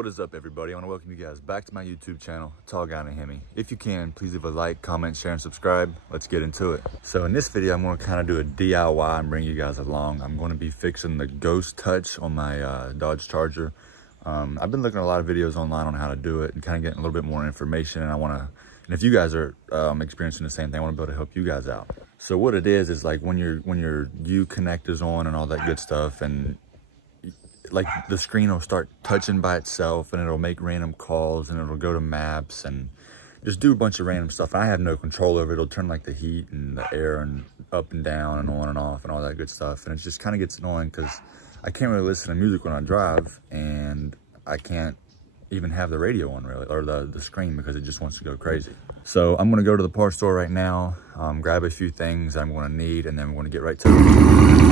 what is up, everybody? I want to welcome you guys back to my YouTube channel, Tall Guy and Hemi. If you can, please leave a like, comment, share, and subscribe. Let's get into it. So in this video, I'm going to kind of do a DIY and bring you guys along. I'm going to be fixing the ghost touch on my Dodge Charger. I've been looking at a lot of videos online on how to do it and kind of getting a little bit more information, and and if you guys are experiencing the same thing, I want to be able to help you guys out. So what it is like when your Uconnect is on and all that good stuff, and like the screen will start touching by itself and it'll make random calls and it'll go to maps and just do a bunch of random stuff. I have no control over it. It'll turn like the heat and the air and up and down and on and off and all that good stuff. And it just kind of gets annoying because I can't really listen to music when I drive, and I can't even have the radio on really, or the screen, because it just wants to go crazy. So I'm gonna go to the parts store right now, grab a few things I'm gonna need, and then we're gonna get right to it.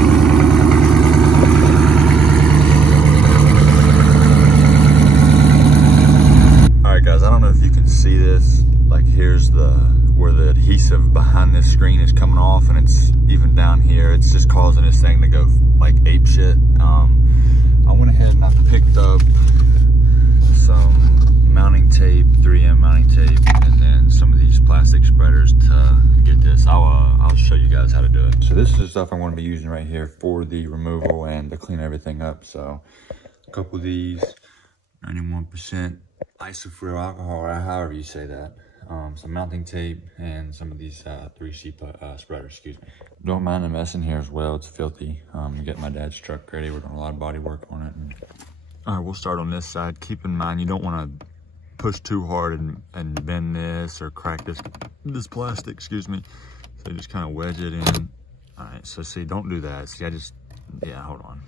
Guys, I don't know if you can see this, like here's where the adhesive behind this screen is coming off, and it's even down here. It's just causing this thing to go like ape shit. I went ahead and I picked up some mounting tape, 3M mounting tape, and then some of these plastic spreaders to get this. I'll show you guys how to do it. So this is the stuff I'm going to be using right here for the removal and to clean everything up. So a couple of these 91% isopropyl alcohol, or however you say that, some mounting tape, and some of these 3C spreaders, excuse me. Don't mind the mess in here as well, it's filthy. Getting my dad's truck ready, we're doing a lot of body work on it. All right, we'll start on this side. Keep in mind, you don't want to push too hard and bend this or crack this plastic, excuse me. So just kind of wedge it in. All right, so see, don't do that. See, yeah, hold on.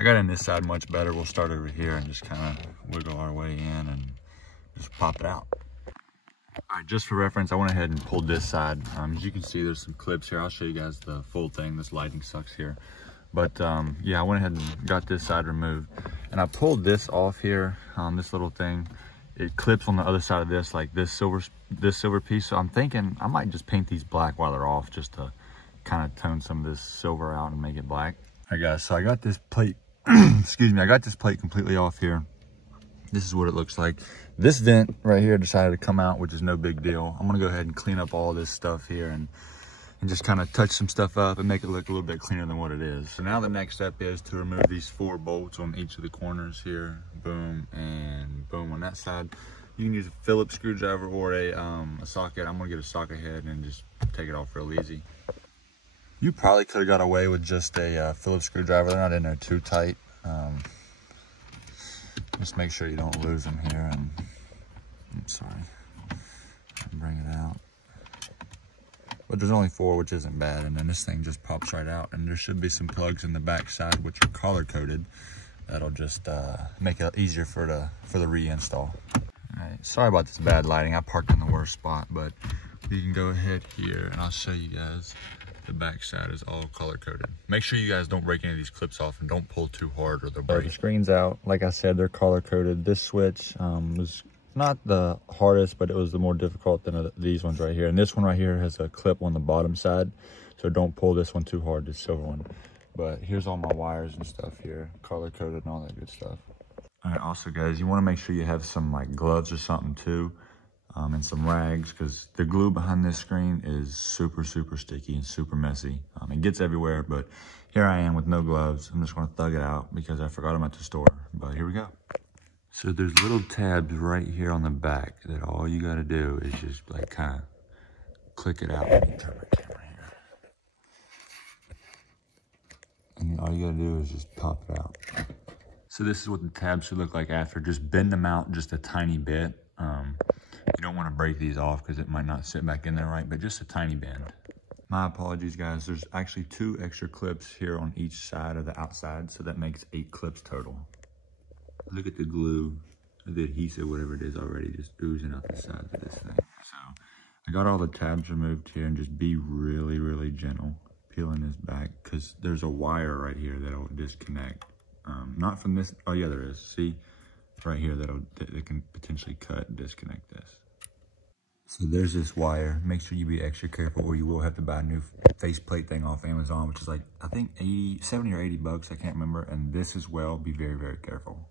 I got in this side much better. We'll start over here and just kind of wiggle our way in and just pop it out. All right, just for reference, I went ahead and pulled this side. As you can see, there's some clips here. I'll show you guys the full thing. This lighting sucks here. But yeah, I went ahead and got this side removed. And I pulled this off here, this little thing. It clips on the other side of this, like this silver piece. So I'm thinking I might just paint these black while they're off, just to kind of tone some of this silver out and make it black. All right, guys, so I got this plate. Excuse me, I got this plate completely off here. This is what it looks like. This vent right here decided to come out, which is no big deal. I'm gonna go ahead and clean up all this stuff here and just kind of touch some stuff up and make it look a little bit cleaner than what it is. So now the next step is to remove these 4 bolts on each of the corners here. Boom and boom on that side. You can use a Phillips screwdriver or a socket. I'm gonna get a socket head and just take it off real easy. You probably could have got away with just a Phillips screwdriver. They're not in there too tight. Just make sure you don't lose them here. And I'm sorry, bring it out. But there's only 4, which isn't bad. And then this thing just pops right out. And there should be some plugs in the back side, which are color coded. That'll just make it easier for the reinstall. All right, sorry about this bad lighting. I parked in the worst spot, but you can go ahead here and I'll show you guys. The back side is all color coded. Make sure you guys don't break any of these clips off and don't pull too hard or they'll break. The screen's out. Like I said, they're color coded. This switch was not the hardest, but it was the more difficult than these ones right here. And this one right here has a clip on the bottom side, so don't pull this one too hard, this silver one. But here's all my wires and stuff here, color coded and all that good stuff. All right, also guys, you want to make sure you have some like gloves or something too. And some rags, because the glue behind this screen is super sticky and super messy. It gets everywhere, but here I am with no gloves. I'm just going to thug it out because I forgot them at the store, but here we go. So there's little tabs right here on the back that all you got to do is just like kind of click it out. Let me turn my camera here. And all you got to do is just pop it out. So this is what the tabs should look like after. Just bend them out just a tiny bit. You don't want to break these off because it might not sit back in there right, but just a tiny bend. My apologies, guys. There's actually 2 extra clips here on each side of the outside, so that makes 8 clips total. Look at the glue, the adhesive, whatever it is, already just oozing out the sides of this thing. So I got all the tabs removed here, and just be really gentle peeling this back, because there's a wire right here that'll disconnect. Not from this. Oh yeah, there is. See? Right here that can potentially cut and disconnect this. So there's this wire. Make sure you be extra careful, or you will have to buy a new faceplate thing off Amazon, which is like, I think 70 or 80 bucks, I can't remember. And this as well, be very careful.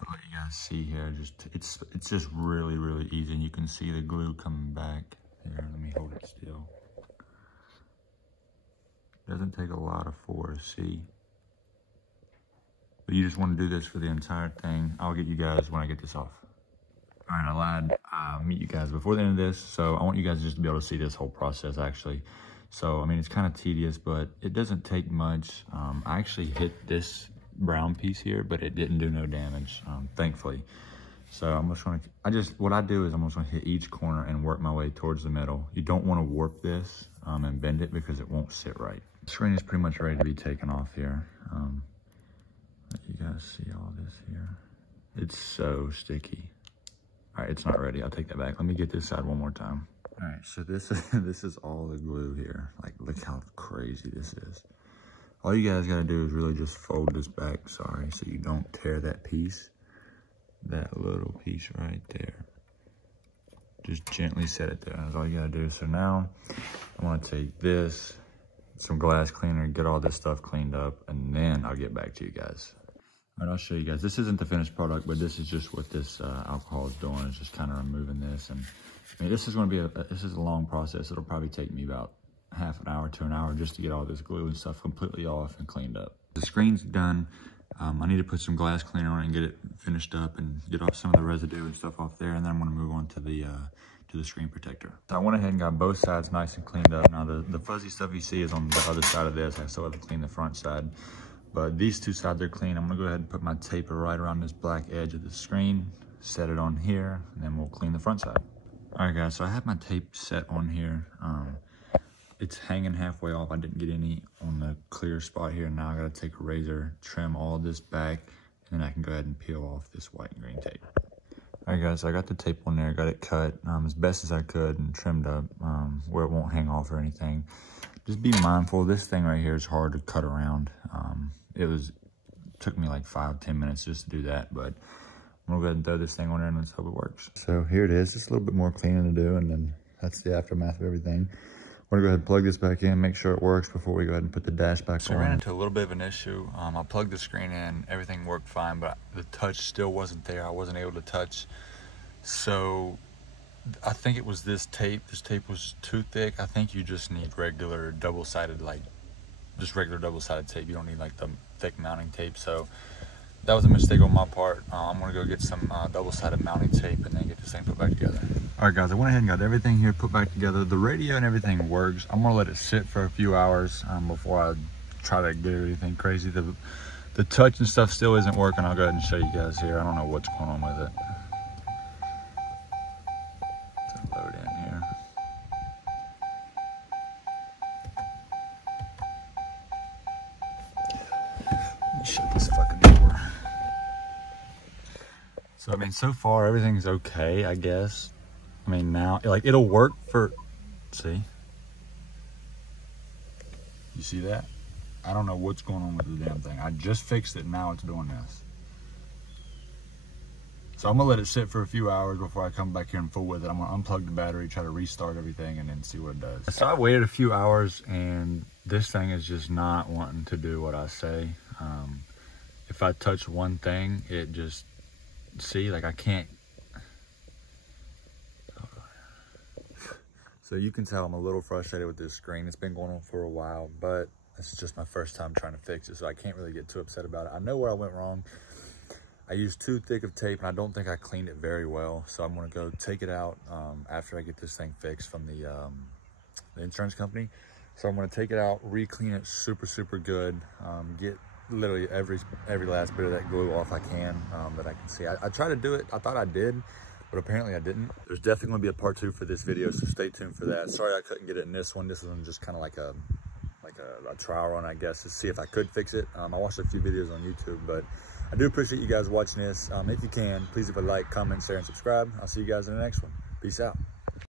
I'll let you guys see here. It's just really easy, and you can see the glue coming back. Here, let me hold it still. Doesn't take a lot of force, see? But you just want to do this for the entire thing. I'll get you guys when I get this off. All right, I lied. I'll meet you guys before the end of this. So I want you guys just to be able to see this whole process actually. So, I mean, it's kind of tedious, but it doesn't take much. I actually hit this brown piece here, but it didn't do no damage, thankfully. So I'm just going to, what I do is I'm just going to hit each corner and work my way towards the middle. You don't want to warp this and bend it because it won't sit right. The screen is pretty much ready to be taken off here. Let you guys see all this here. It's so sticky. All right, it's not ready. I'll take that back. Let me get this side one more time. All right, so this is all the glue here. Like, look how crazy this is. All you guys gotta do is really just fold this back, sorry, so you don't tear that piece. That little piece right there. Just gently set it there. That's all you gotta do. So now, I wanna take this, some glass cleaner, get all this stuff cleaned up, and then I'll get back to you guys. All right, I'll show you guys. This isn't the finished product, but this is just what this alcohol is doing. It's just kind of removing this. And I mean, this is going to be this is a long process. It'll probably take me about half an hour to an hour just to get all this glue and stuff completely off and cleaned up. The screen's done. I need to put some glass cleaner on it and get it finished up and get off some of the residue and stuff off there. And then I'm going to move on to the screen protector. So I went ahead and got both sides nice and cleaned up. Now the fuzzy stuff you see is on the other side of this. I still have to clean the front side. But these two sides are clean. I'm gonna go ahead and put my tape right around this black edge of the screen, set it on here, and then we'll clean the front side. All right, guys, so I have my tape set on here. It's hanging halfway off. I didn't get any on the clear spot here. Now I gotta take a razor, trim all this back, and then I can go ahead and peel off this white and green tape. All right, guys, so I got the tape on there, got it cut as best as I could and trimmed up where it won't hang off or anything. Just be mindful, this thing right here is hard to cut around. It took me like 5-10 minutes just to do that, but I'm gonna go ahead and throw this thing on there and let's hope it works. So here it is, just a little bit more cleaning to do, and then that's the aftermath of everything. We're gonna go ahead and plug this back in, make sure it works before we go ahead and put the dash back on. So I ran into a little bit of an issue. I plugged the screen in, everything worked fine, but the touch still wasn't there. I wasn't able to touch. So I think it was this tape. This tape was too thick. I think you just need regular double-sided, just regular double-sided tape. You don't need like the thick mounting tape. So that was a mistake on my part. I'm gonna go get some double-sided mounting tape and then get this thing put back together. All right, guys, I went ahead and got everything here put back together. The radio and everything works. I'm gonna let it sit for a few hours before I try to get everything crazy. The touch and stuff still isn't working. I'll go ahead and show you guys here. I don't know what's going on with it. Load in here. Let me shut this fucking door. So I mean, so far everything's okay, I guess. I mean, now like it'll work for. See? You see that? I don't know what's going on with the damn thing. I just fixed it. Now it's doing this. So I'm gonna let it sit for a few hours before I come back here and fool with it. I'm gonna unplug the battery, try to restart everything, and then see what it does. So I waited a few hours, and this thing is just not wanting to do what I say. If I touch one thing, it just, see, like I can't. So you can tell I'm a little frustrated with this screen. It's been going on for a while, but this is just my first time trying to fix it, so I can't really get too upset about it. I know where I went wrong. I used too thick of tape, and I don't think I cleaned it very well. So I'm gonna go take it out after I get this thing fixed from the insurance company. So I'm gonna take it out, re-clean it super good, get literally every last bit of that glue off I can that I can see. I tried to do it, I thought I did, but apparently I didn't. There's definitely gonna be a part 2 for this video, so stay tuned for that. Sorry I couldn't get it in this one. This one just kind of like a trial run, I guess, to see if I could fix it. I watched a few videos on YouTube, but I do appreciate you guys watching this. If you can, please leave a like, comment, share, and subscribe. I'll see you guys in the next one. Peace out.